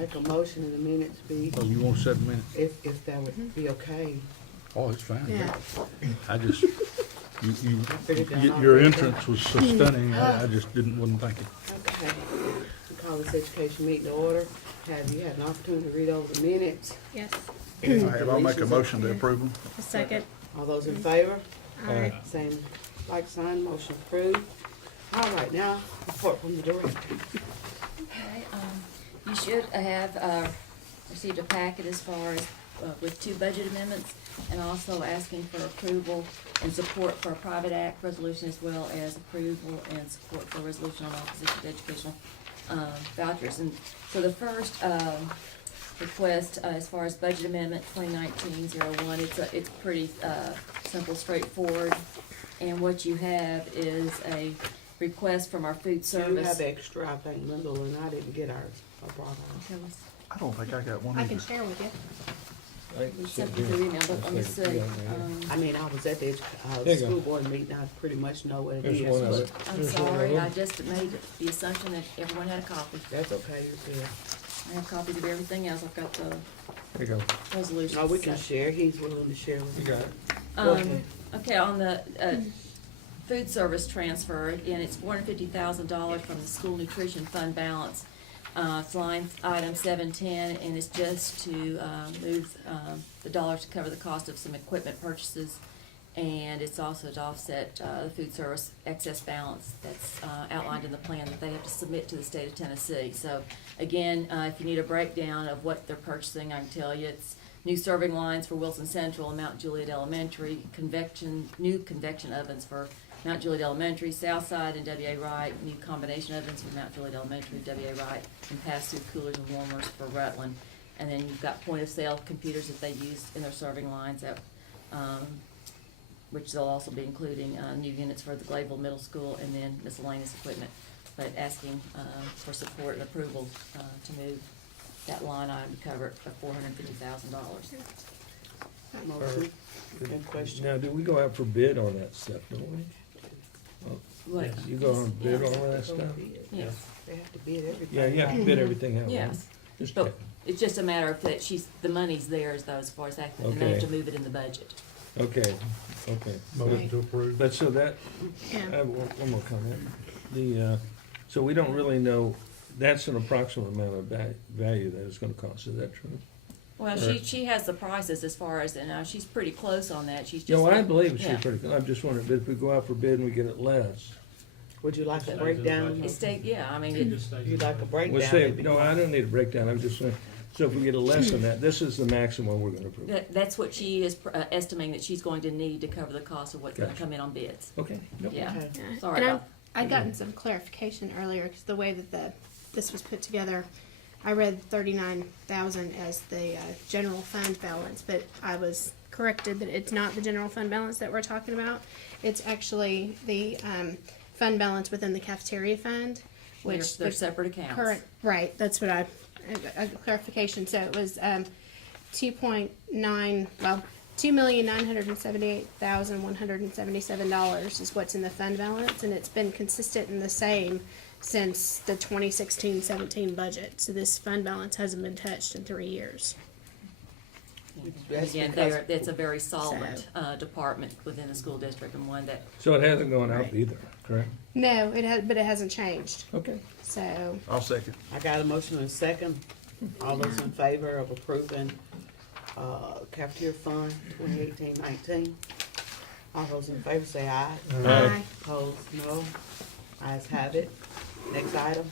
Make a motion in the minutes be, Oh, you want to set a minute? if that would be okay. Oh, it's fine. Yeah. I just, figured that out your already. entrance was so stunning, I just wasn't thinking. Okay. We call this education meeting to order. Have you had an opportunity to read over the minutes? Yes. All right, I'll make a motion to approve them. A second. All those in favor? Aye. Same like sign, motion approved. All right, now, report from the director. Okay, you should have, received a packet as far as, with 2 budget amendments, and also asking for approval and support for a private act resolution, as well as approval and support for a resolution on opposition to educational, vouchers. And so the first, request, as far as budget amendment 2019-01, it's pretty, simple, straightforward. And what you have is a request from our food You service. have extra, I think Lyndall and I didn't get ours. I brought ours. Okay, let's- I don't think I got one I can share with you. We sent it through email, but let me see. I mean, I was at the There you go. school board meeting, I pretty much know what it There's is, one of but it. I'm There's one of sorry, them. I just made the assumption that everyone had a copy. that's okay, you're good. I have copies of everything else. I've got the There you go. resolution. No, we can share, he's willing to share with You you. got it. Go ahead. Okay, on the, food service transfer, and it's $450,000 from the school nutrition fund balance. It's line item 710, and it's just to, move, the dollars to cover the cost of some equipment purchases. And it's also to offset, the food service excess balance that's, outlined in the plan that they have to submit to the state of Tennessee. So, again, if you need a breakdown of what they're purchasing, I can tell you it's new serving lines for Wilson Central and Mount Juliet Elementary, new convection ovens for Mount Juliet Elementary, Southside and W.A. Wright, new combination ovens for Mount Juliet Elementary, W.A. Wright, and pass-through coolers and warmers for Rutland. And then you've got point-of-sale computers that they use in their serving lines, that, which they'll also be including, new units for the Gladeville Middle School, and then miscellaneous equipment. But asking, for support and approval, to move that line item to cover it for $450,000. Motion, and question. Now, do we go out for bid on that stuff, don't we? What? You go on bid on all that stuff? Yes, They have to bid everything. Yeah, you have to bid everything out. right? yes. Just But check. it's just a matter of that the money's theirs though, as far as that, and they have to Okay. move it in the budget. Okay, okay. Motion to approve. But so that, I Yeah. have one more comment. So we don't really know, that's an approximate amount of value that it's gonna cost, is that true? Well, Or- she has the prices as far as, and she's pretty close on that, she's just. No, I believe she's Yeah. pretty good. I'm just wondering, but if we go out for bid and we get it less, Would you like a breakdown? It's yeah, I mean, You'd like a breakdown? we'll say, it'd be no, I don't need a breakdown, I'm just saying, so if we get a less than that, this is the maximum we're gonna approve. that's what she is estimating that she's going to need to cover the cost of what's gonna Gotcha. come in on bids. Okay, nope. Yeah, Okay. Yeah. sorry And about. I'd gotten some clarification earlier, because the way that this was put together, I read 39,000 as the general fund balance, but I was corrected that it's not the general fund balance that we're talking about. It's actually the fund balance within the cafeteria fund, which They're the separate accounts. current, right, that's what a clarification, so it was 2.9, well, $2,978,177 is what's in the fund balance, and it's been consistent and the same since the 2016-17 budget. So this fund balance hasn't been touched in 3 years. And That's again, because- it's a very solvent, department within the school district, and one that, So it hasn't gone out Right. either, correct? No, but it hasn't changed. Okay. So I'll second. I got a motion and a second. All those in favor of approving, cafeteria fund 2018-19? All those in favor say aye. aye. Opposed, no. Ayes have it. Next item.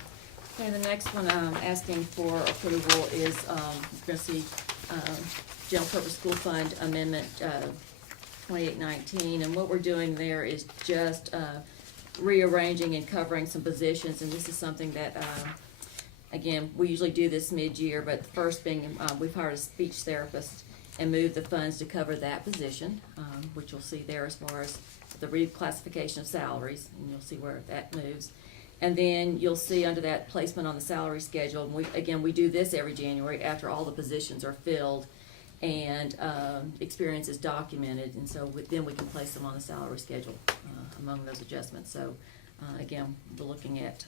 okay, the next one, asking for approval is, you're gonna see, general purpose school fund amendment, 2819, and what we're doing there is just, rearranging and covering some positions, and this is something that, again, we usually do this mid-year, but the first being, we've hired a speech therapist and moved the funds to cover that position, which you'll see there as far as the reclassification of salaries, and you'll see where that moves. And then you'll see under that placement on the salary schedule, and we do this every January after all the positions are filled and, experience is documented, and so then we can place them on the salary schedule, among those adjustments. So, again, we're looking at,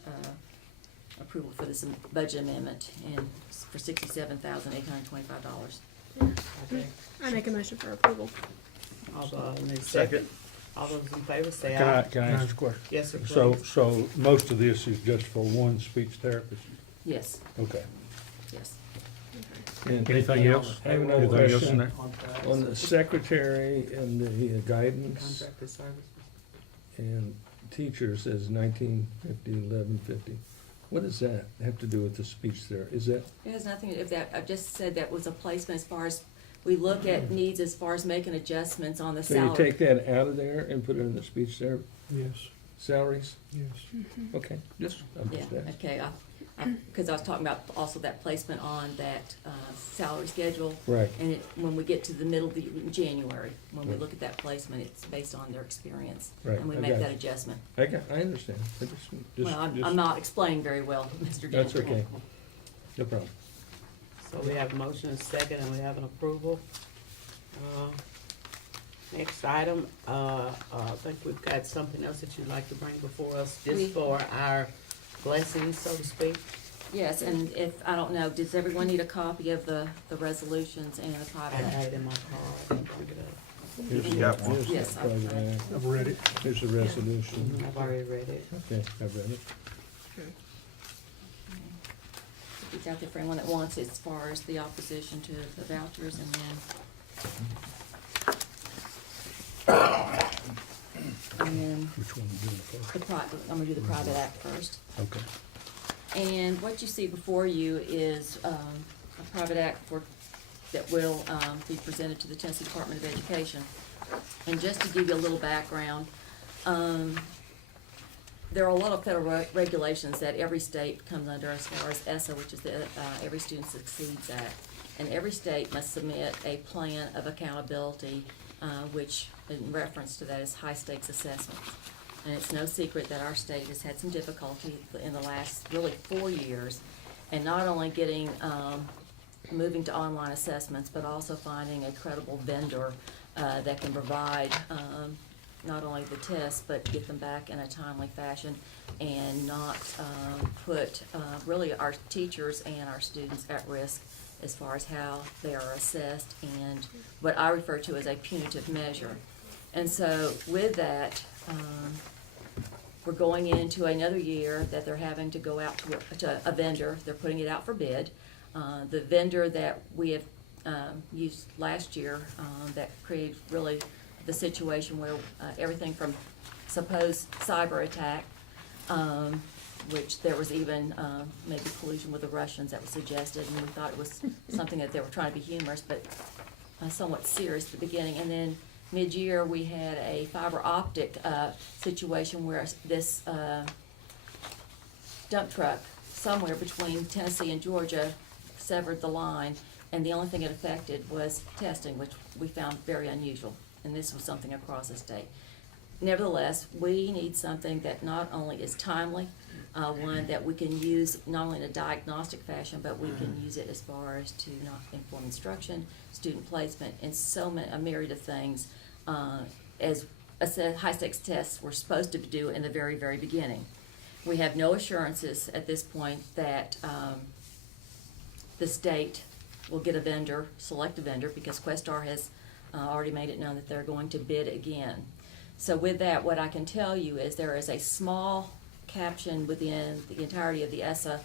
approval for this budget amendment and for $67,825. Okay. I make a motion for approval. Need a Second. All those in favor say Can I, aye. can I ask a question? Yes, sir, So, please. so most of this is just for one speech therapist? Yes, Okay. yes. And Anything else? I have another Anything else in question there? on the secretary and the guidance Contracted services. and teacher says 1950, 1150. What does that have to do with the speech there? Is that, It has nothing, if that, I just said that was a placement as far as, we look at needs as far as making adjustments on the so you salary. take that out of there and put it in the speech there, Yes, salaries? yes. Okay, just, I'm Yeah, just asking. okay, because I was talking about also that placement on that salary schedule. Right. And when we get to the middle of January, when we look at that placement, it's based on their experience. Right, And we I make got that you. adjustment. I understand. I Well, I'm just- not explaining very well, Mr. That's Gentry. okay. No problem. So we have a motion and second, and we have an approval. Next item, I think we've got something else that you'd like to bring before us, We- just for our blessing, so to speak. Yes, and if, I don't know, does everyone need a copy of the resolutions and the I private had act? it in my car, I didn't bring it up. Here's You got one? here's the Yes, private act. I've read it. Here's the resolution. I've already read it. Okay, I've read it. It's out there for anyone that wants it as far as the opposition to the vouchers and then. And then Which one are you doing first? I'm gonna do the private act first. Okay. And what you see before you is a private act that will be presented to the Tennessee Department of Education. And just to give you a little background, there are a lot of federal regulations that every state comes under as far as ESSA, which is the Every Student Succeeds Act. And every state must submit a plan of accountability, which in reference to that is high-stakes assessments. And it's no secret that our state has had some difficulty in the last really 4 years, and not only getting, moving to online assessments, but also finding a credible vendor that can provide not only the tests, but get them back in a timely fashion and not put really our teachers and our students at risk as far as how they are assessed and what I refer to as a punitive measure. And so with that, we're going into another year that they're having to go out to a vendor. They're putting it out for bid. The vendor that we have used last year that created really the situation where everything from supposed cyber attack, which there was even maybe collusion with the Russians that was suggested, and we thought it was something that they were trying to be humorous, but somewhat serious at the beginning. And then mid-year, we had a fiber optic situation where this dump truck somewhere between Tennessee and Georgia severed the line, and the only thing it affected was testing, which we found very unusual, and this was something across the state. Nevertheless, we need something that not only is timely, one that we can use not only in a diagnostic fashion, but we can use it as far as to not inform instruction, student placement, and so many, a myriad of things, as I said, high-stakes tests were supposed to do in the very, very beginning. We have no assurances at this point that the state will get a vendor, select a vendor, because Questar has already made it known that they're going to bid again. So with that, what I can tell you is there is a small caption within the entirety of the ESSA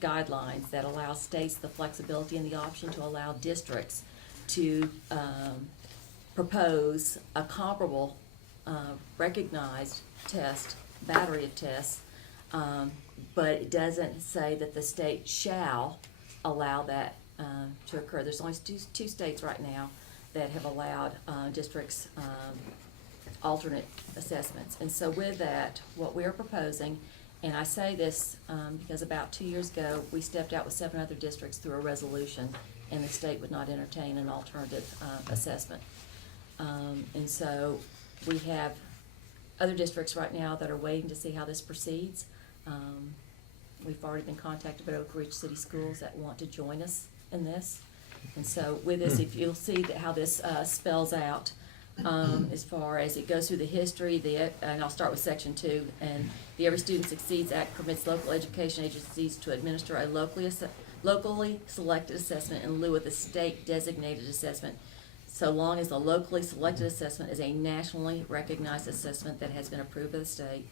guidelines that allows states the flexibility and the option to allow districts to propose a comparable recognized test, battery of tests, but it doesn't say that the state shall allow that to occur. There's only two states right now that have allowed districts alternate assessments. And so with that, what we are proposing, and I say this because about 2 years ago, we stepped out with 7 other districts through a resolution, and the state would not entertain an alternative assessment. And so we have other districts right now that are waiting to see how this proceeds. We've already been contacted by Oak Ridge City Schools that want to join us in this. And so with this, if you'll see that how this spells out, as far as it goes through the history, and I'll start with section 2, and the Every Student Succeeds Act permits local education agencies to administer a locally selected assessment in lieu of the state designated assessment, so long as the locally selected assessment is a nationally recognized assessment that has been approved by the state.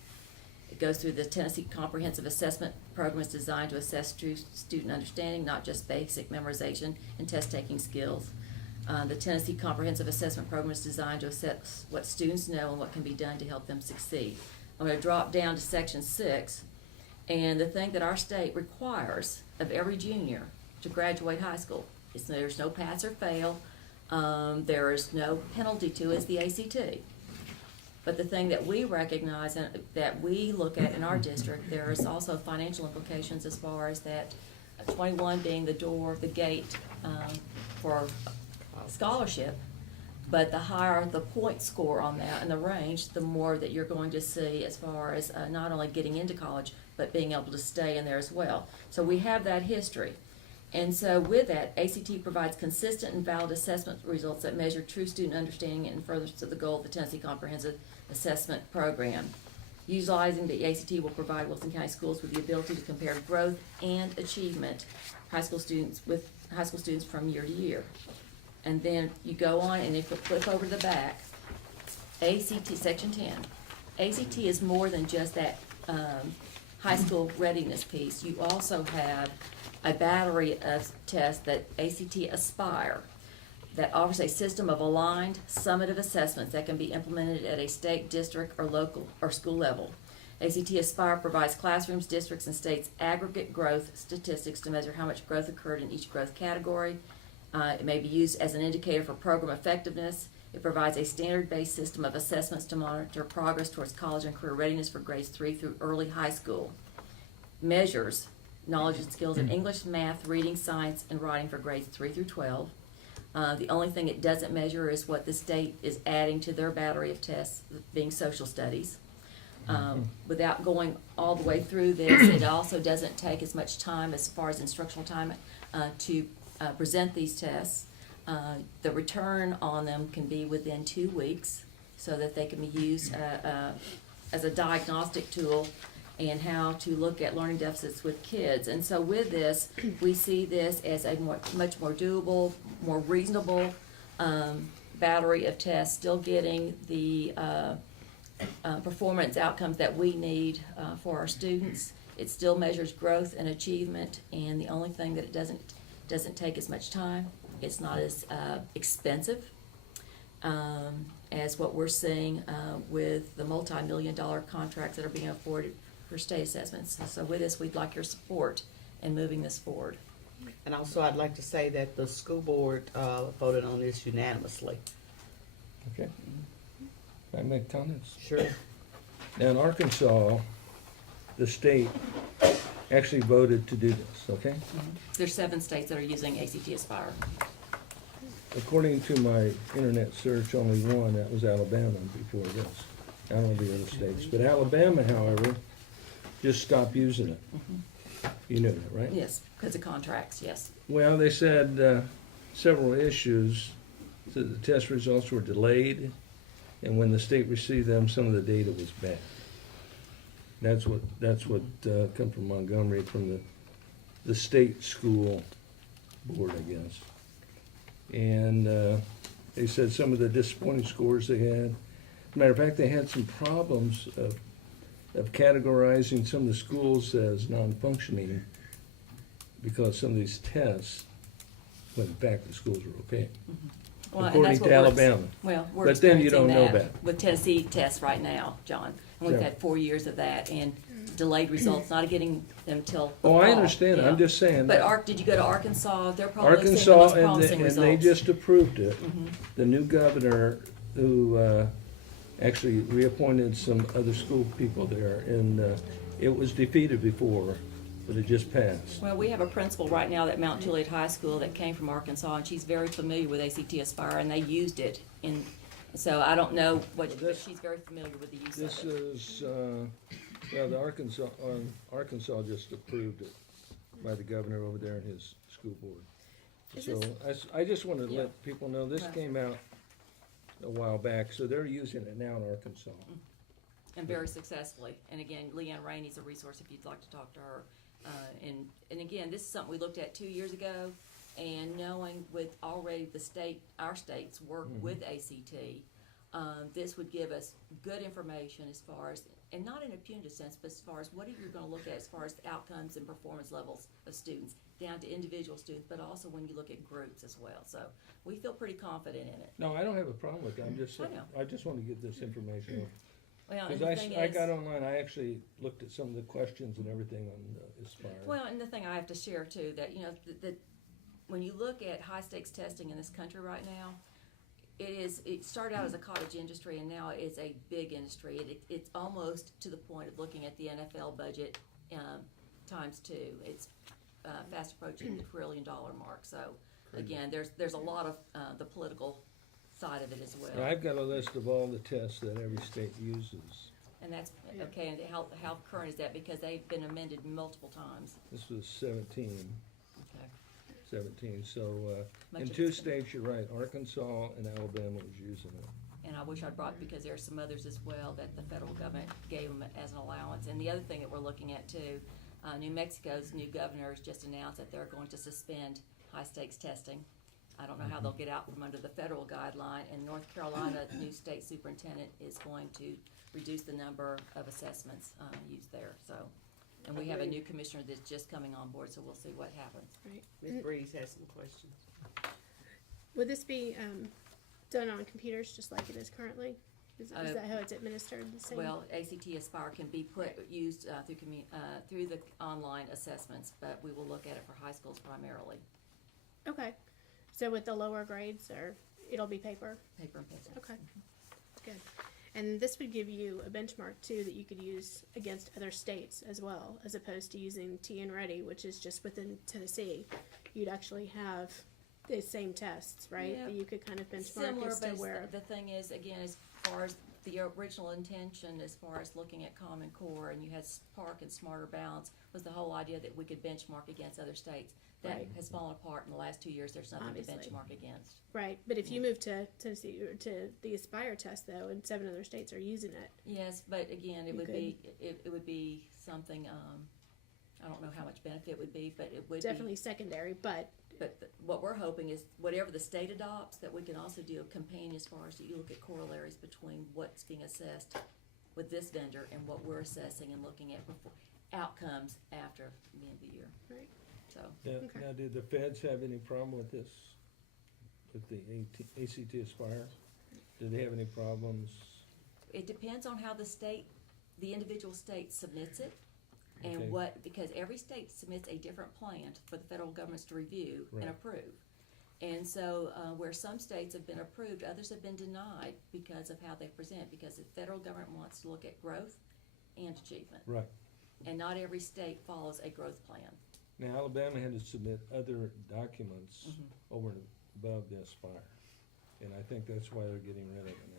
It goes through the Tennessee Comprehensive Assessment Program is designed to assess true student understanding, not just basic memorization and test-taking skills. The Tennessee Comprehensive Assessment Program is designed to assess what students know and what can be done to help them succeed. I'm going to drop down to section 6, and the thing that our state requires of every junior to graduate high school is there's no pass or fail. There is no penalty to is the ACT. But the thing that we recognize and that we look at in our district, there is also financial implications as far as that 21 being the gate for scholarship. But the higher the point score on that and the range, the more that you're going to see as far as not only getting into college, but being able to stay in there as well. So we have that history. And so with that, ACT provides consistent and valid assessment results that measure true student understanding and furthers to the goal of the Tennessee Comprehensive Assessment Program. Utilizing the ACT will provide Wilson County Schools with the ability to compare growth and achievement high school students from year to year. And then you go on, and if you flip over to the back, ACT, section 10. ACT is more than just that high school readiness piece. You also have a battery of tests that ACT Aspire that offers a system of aligned summative assessments that can be implemented at a state, district, or local or school level. ACT Aspire provides classrooms, districts, and states aggregate growth statistics to measure how much growth occurred in each growth category. It may be used as an indicator for program effectiveness. It provides a standard-based system of assessments to monitor progress towards college and career readiness for grades 3 through early high school. Measures knowledge and skills in English, math, reading, science, and writing for grades 3 through 12. The only thing it doesn't measure is what the state is adding to their battery of tests, being social studies. Without going all the way through this, it also doesn't take as much time as far as instructional time to present these tests. The return on them can be within 2 weeks so that they can be used as a diagnostic tool and how to look at learning deficits with kids. And so with this, we see this as a much more doable, more reasonable battery of tests, still getting the performance outcomes that we need for our students. It still measures growth and achievement, and the only thing that it doesn't take as much time. It's not as expensive as what we're seeing with the multi-million-dollar contracts that are being afforded for state assessments. So with this, we'd like your support in moving this forward. And also, I'd like to say that the school board voted on this unanimously. Okay. Can I make comments? Sure. Now, in Arkansas, the state actually voted to do this, okay? There's 7 states that are using ACT Aspire. According to my internet search, only one, that was Alabama before this. I don't know the other states. But Alabama, however, just stopped using it. You know that, right? Yes, because of contracts, yes. Well, they said several issues. So the test results were delayed, and when the state received them, some of the data was bad. That's what come from Montgomery, from the state school board, I guess. And they said some of the disappointing scores they had. As a matter of fact, they had some problems of categorizing some of the schools as non-functioning because some of these tests, when in fact the schools were okay. Well, and According that's to what we're Alabama. Well, we're But then you experiencing don't know that that. with Tennessee tests right now, John. And we've Yeah. had 4 years of that and delayed results, not getting them till the Oh, I fall. understand. I'm Yeah. just saying. But did you go to Arkansas? They're probably seeing the Arkansas, most and promising they results. Mm-hmm. just approved it. The new governor, who actually reappointed some other school people there, and it was defeated before, but it just passed. Well, we have a principal right now at Mount Juliet High School that came from Arkansas, and she's very familiar with ACT Aspire, and they used it in, so I don't know what, but she's very familiar with the use This of it. is, well, the Arkansas just approved it by the governor over there and his school board. Is So this- I just wanted to Yeah. let people know, this Well- came out a while back, so they're using it now in Arkansas. And very successfully. And again, Leanne Rainey's a resource if you'd like to talk to her. And again, this is something we looked at 2 years ago, and knowing with already our state's work with ACT, this would give us good information as far as, and not in a punitive sense, but as far as what are you gonna look at as far as the outcomes and performance levels of students, down to individual students, but also when you look at groups as well. So we feel pretty confident in it. No, I don't have a problem with that, I know. I just want to get this information. Well, and Because the thing I is, got online, I actually looked at some of the questions and everything on Aspire. well, and the thing I have to share too, that, you know, that when you look at high stakes testing in this country right now, it started out as a cottage industry and now it's a big industry. It's almost to the point of looking at the NFL budget times two. It's fast approaching the $1 trillion mark. So again, there's a lot of the political side of it as well. And I've got a list of all the tests that every state uses. And that's, okay, and how current is that? Because they've been amended multiple times. This was 17, Okay. so, Much in of two it's- states, you're right, Arkansas and Alabama was using it. And I wish I'd brought, because there are some others as well that the federal government gave them as an allowance. And the other thing that we're looking at too, New Mexico's new governor has just announced that they're going to suspend high-stakes testing. I don't know how they'll get out from under the federal guideline. And North Carolina, the new state superintendent is going to reduce the number of assessments used there. So, and we have a new commissioner that's just coming on board, so we'll see what happens. Right. Ms. Breeze has some questions. Would this be done on computers just like it is currently? Is that how it's administered? The same? Well, ACT Aspire can be used through the online assessments, but we will look at it for high schools primarily, Okay. So with the lower grades, or it'll be paper? paper and pencil. Okay. Good. And this would give you a benchmark too that you could use against other states as well, as opposed to using TN Ready, which is just within Tennessee. You'd actually have the same tests, right? Yeah. That you could kind of benchmark Similar, as to but where. the thing is, again, as far as the original intention, as far as looking at Common Core, and you had Spark and Smarter Balance, was the whole idea that we could benchmark against other states. That Right. has fallen apart in the last 2 years. There's nothing Obviously. to benchmark against. Right, but if you move to Tennessee or to the Aspire test though, and 7 other states are using it, Yes, but again, it You would be, it would be something, I don't know how much benefit would be, but it would be. definitely secondary. But But what we're hoping is whatever the state adopts, that we can also do a companion as far as you look at corollaries between what's being assessed with this vendor and what we're assessing and looking at before, outcomes after the end of the year. right, So, Okay. Now, did the feds have any problem with this, with the ACT Aspire? Did they have any problems? it depends on how the individual state submits it. Okay. And because every state submits a different plan for the federal governments to review and Right. approve. And so, where some states have been approved, others have been denied because of how they present, because the federal government wants to look at growth and achievement. Right. And not every state follows a growth plan. Now, Alabama had to submit other documents Mhm. over and above the Aspire. And I think that's why they're getting rid of it now.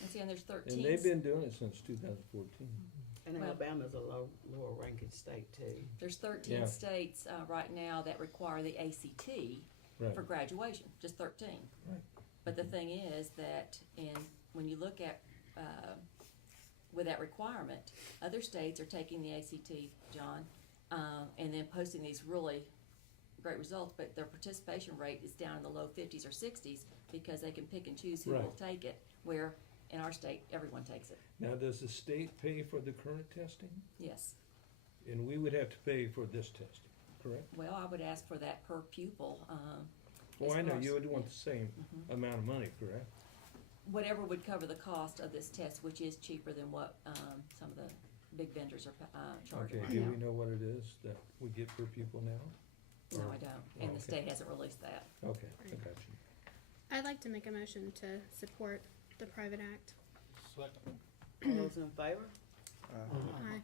And see, and there's 13. And they've been doing it since 2014. And Well- Alabama's a lower ranking state too. There's 13 Yeah. states right now that require the ACT Right. for graduation, just 13. Right. But the thing is that when you look at, with that requirement, other states are taking the ACT, John, and then posting these really great results, but their participation rate is down in the low 50s or 60s because they can pick and choose who will Right. take it, where in our state, everyone takes it. Now, does the state pay for the current testing? Yes. And we would have to pay for this testing, correct? Well, I would ask for that per pupil. Well, as I know far as- you would want the same Mhm. amount of money, correct? Whatever would cover the cost of this test, which is cheaper than what some of the big vendors are charging Okay, right do now. we know what it is that we get per pupil now? No, Or- I don't, and the Okay. state hasn't released that. Okay, I got you. I'd like to make a motion to support the private act. All those in favor? Aye.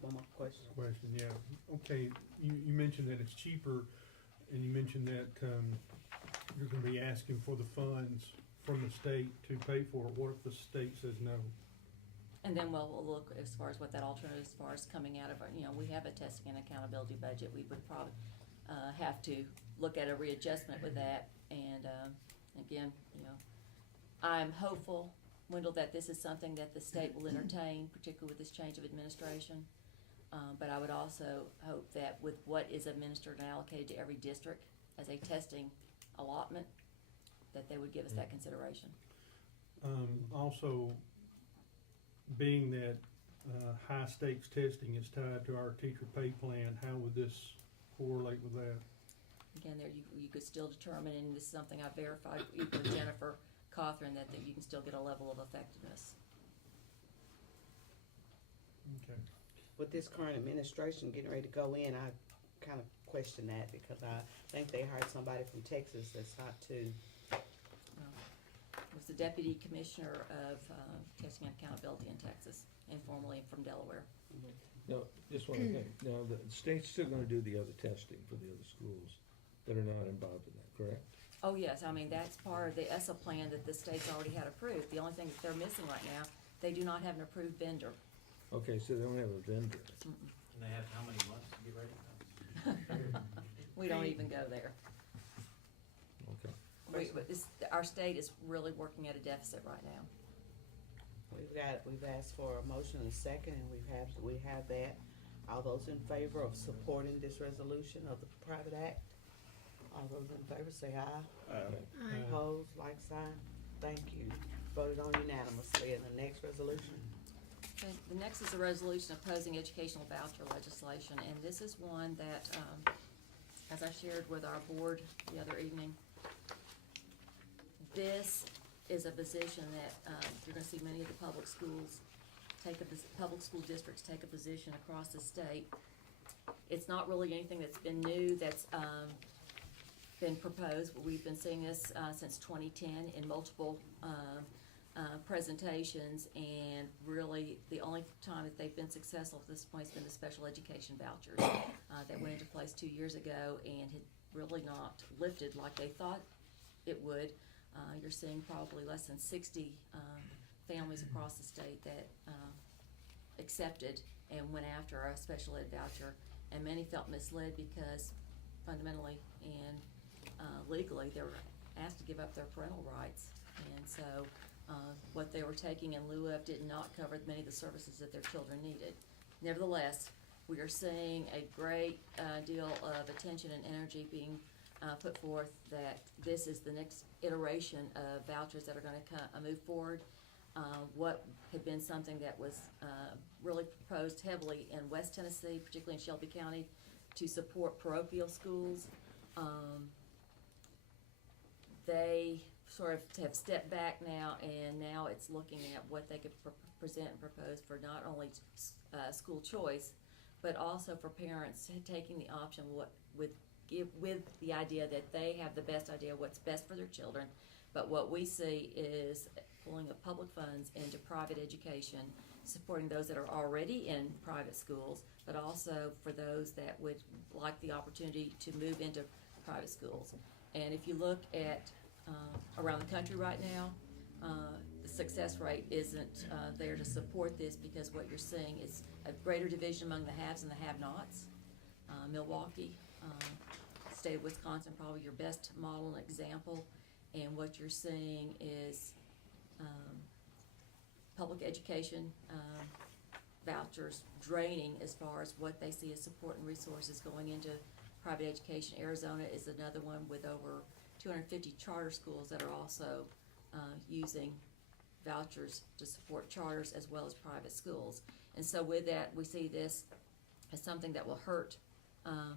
One more question. Question, yeah. Okay, you mentioned that it's cheaper, and you mentioned that, you're gonna be asking for the funds from the state to pay for it. What if the state says no? And then we'll look as far as what that alternative, as far as coming out of our, we have a testing and accountability budget. We would probably have to look at a readjustment with that. And again, I'm hopeful, Wendell, that this is something that the state will entertain, particularly with this change of administration. But I would also hope that with what is administered and allocated to every district as a testing allotment, that they would give us that consideration. Also, being that high stakes testing is tied to our teacher pay plan, how would this correlate with that? Again, there you could still determine, and this is something I verified with Jennifer Cothran, that you can still get a level of effectiveness. Okay. With this current administration getting ready to go in, I kind of question that because I think they hired somebody from Texas that's not too. Was the deputy commissioner of testing and accountability in Texas, and formerly from Delaware. Now, just one thing, now, the state's still gonna do the other testing for the other schools that are not involved in that, correct? Oh, yes, I mean, that's part of the ESSA plan that the state's already had approved. The only thing that they're missing right now, they do not have an approved vendor. Okay, so they don't have a vendor. Mm-mm. And they have how many months to get ready? We don't even go there. Okay. Our state is really working at a deficit right now. We've asked for a motion and a second, and we have that. All those in favor of supporting this resolution of the private act? All those in favor say aye. Aye. Opposed, like sign. Thank you. Voted on unanimously. And the next resolution? Okay, the next is a resolution opposing educational voucher legislation, and this is one that, as I shared with our board the other evening, this is a position that, you're gonna see many of the public schools public school districts take a position across the state. It's not really anything that's been new, that's, been proposed. We've been seeing this, since 2010 in multiple, presentations, and really the only time that they've been successful at this point has been the special education vouchers that went into place 2 years ago and had really not lifted like they thought it would. You're seeing probably less than 60 families across the state that accepted and went after a special ed voucher, and many felt misled because fundamentally and legally they were asked to give up their parental rights, and so what they were taking in lieu of did not cover many of the services that their children needed. Nevertheless, we are seeing a great deal of attention and energy being put forth that this is the next iteration of vouchers that are going to move forward. What had been something that was really proposed heavily in West Tennessee, particularly in Shelby County, to support parochial schools. They sort of have stepped back now, and now it's looking at what they could present and propose for not only school choice, but also for parents taking the option with the idea that they have the best idea what's best for their children. But what we see is pulling of public funds into private education, supporting those that are already in private schools, but also for those that would like the opportunity to move into private schools. And if you look at around the country right now, the success rate isn't there to support this, because what you're seeing is a greater division among the haves and the have-nots. Milwaukee, state of Wisconsin, probably your best model and example. And what you're seeing is public education vouchers draining as far as what they see as support and resources going into private education. Arizona is another one with over 250 charter schools that are also using vouchers to support charters as well as private schools. And so with that, we see this as something that will hurt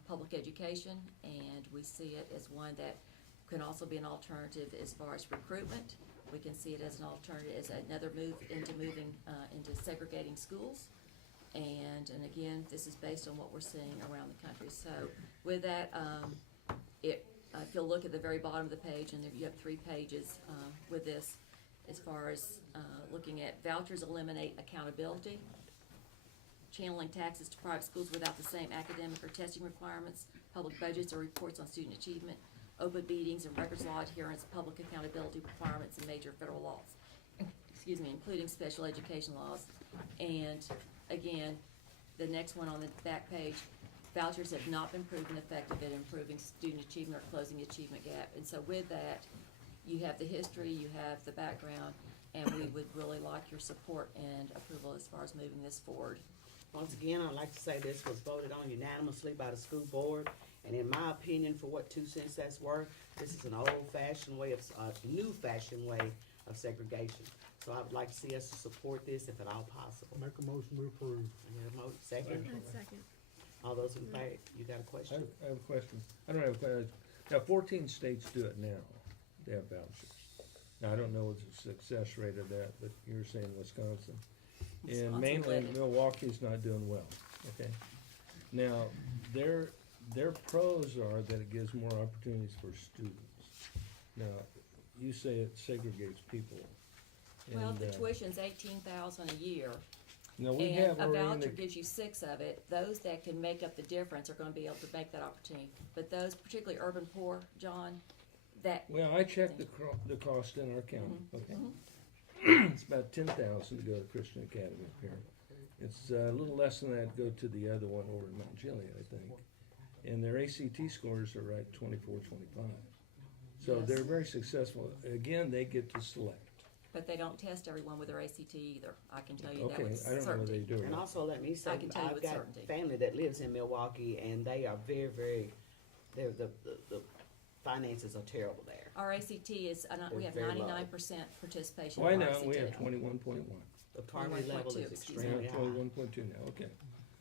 public education, and we see it as one that can also be an alternative as far as recruitment. We can see it as an alternative, as another move into into segregating schools. And again, this is based on what we're seeing around the country. So with that, if you'll look at the very bottom of the page, and you have 3 pages with this, as far as looking at vouchers eliminate accountability, channeling taxes to private schools without the same academic or testing requirements, public budgets or reports on student achievement, open meetings and records law adherence, public accountability requirements, and major federal laws, excuse me, including special education laws. And again, the next one on the back page, vouchers have not been proven effective at improving student achievement or closing the achievement gap. And so with that, you have the history, you have the background, and we would really like your support and approval as far as moving this forward. Once again, I'd like to say this was voted on unanimously by the school board, and in my opinion, for what 2 cents that's worth, this is an old-fashioned way of, new-fashioned way of segregation. So I would like to see us support this if at all possible. Make a motion to approve. I have a second? Second. All those in favor, you got a I question? have a question. I don't have a question. Now, 14 states do it now. They have vouchers. Now, I don't know what the success rate of that, but you're saying Wisconsin. And Wisconsin mainly led it. Milwaukee's not doing well, okay? Now, their pros are that it gives more opportunities for students. Now, you say it segregates people. Well, and, the tuition's $18,000 a year, Now, we and have a already in voucher the, gives you 6 of it. Those that can make up the difference are gonna be able to make that opportunity. But those, particularly urban poor, John, that, well, I checked the cost in our county, okay? It's about 10,000 to go to Christian Academy up here. It's a little less than that to go to the other one over in Mount Gilead, I think. And their ACT scores are right 24, 25. So Yes. they're very successful. Again, they get to select. but they don't test everyone with their ACT either. I can tell you that Okay, with I don't know whether they certainty. do or And not. also, let me say, I can tell you I've with got certainty. family that lives in Milwaukee, and they are very, very, the finances are terrible there. Our ACT is, we have They're very low. 99% participation Well, I in our know, we have ACT. 21.1. The poverty level 21.2, is excuse Yeah, extremely high. 21.2 now, okay.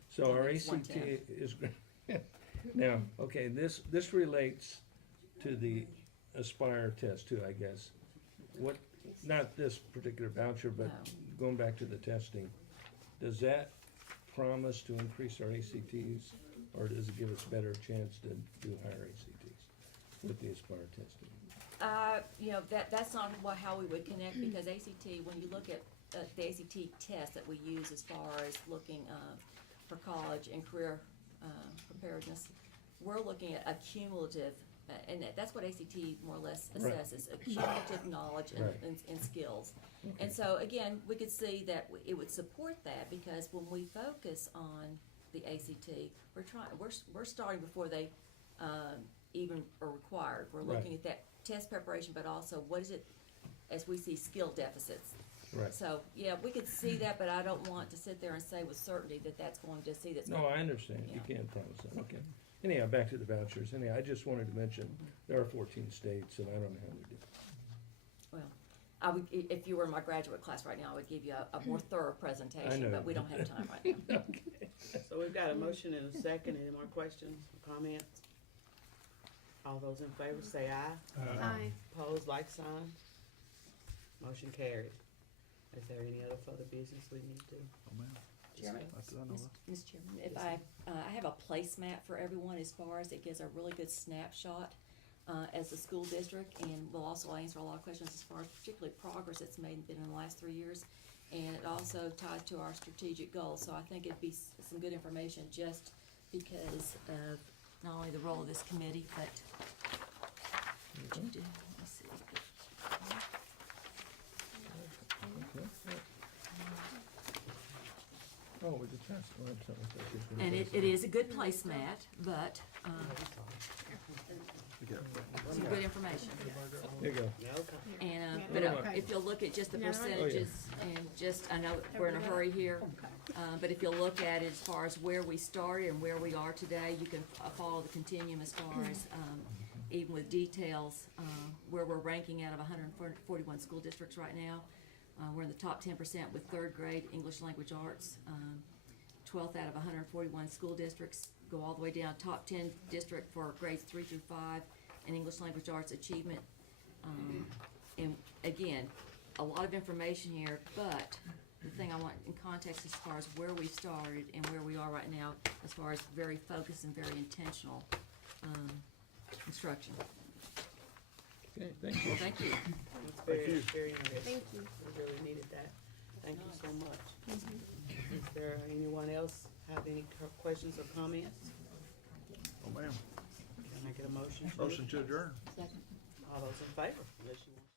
So our It's ACT 110. is, now, okay, this relates to the Aspire test too, I guess. What, not this particular voucher, but No. going back to the testing, does that promise to increase our ACTs? Or does it give us better chance to do higher ACTs with the Aspire testing? That's not how we would connect, because ACT, when you look at the ACT test that we use as far as looking for college and career preparedness, we're looking at a cumulative, and that's what ACT more or less Right. assesses, a cumulative knowledge Right. and skills. And so, again, we could see that it would support that, because when we focus on the ACT, we're starting before they even are required. We're looking Right. at that test preparation, but also what is it, as we see skill deficits. Right. So, yeah, we could see that, but I don't want to sit there and say with certainty that that's going to see that's. No, I understand, you Yeah. can't promise that, okay. Anyhow, back to the vouchers, anyhow, I just wanted to mention, there are 14 states, and I don't know how we do. Well, I would, if you were in my graduate class right now, I would give you a more thorough I presentation, know. but we don't have time right now. So we've got a motion and a second. Any more questions or comments? All those in favor say aye. Aye. Opposed, like sign. Motion carried. Is there any other further business we need to? Chairman, Not that I know of. Ms. Chairman, if I have a placemat for everyone as far as it gives a really good snapshot as a school district, and will also answer a lot of questions as far as particularly progress that's made in the last 3 years. And it also ties to our strategic goals, so I think it'd be some good information just because of not only the role of this committee, but what you do. Let's see. Oh, we could test, oh, I'm sorry, I thought you were gonna And do it this. is a good placemat, but some good information. There you go. Yeah, okay. And, Yeah. but Okay. if you'll look at just the Yeah. percentages and just, I know we're in a hurry here, but if you'll look at it as far as where we started and where we are today, you can follow the continuum as far as, even with details, where we're ranking out of 141 school districts right now. We're in the top 10% with third grade English language arts, 12th out of 141 school districts, go all the way down, top 10 district for grades 3 through 5 in English language arts achievement. And again, a lot of information here, but the thing I want in context as far as where we started and where we are right now, as far as very focused and very intentional instruction. Okay, thank you. Thank you. It's very, very interesting. Thank you. We really needed that. Thank you so much. Is there anyone else have any questions or comments? Oh, ma'am. Can I get a motion? Motion to adjourn. Second. All those in favor, unless you want.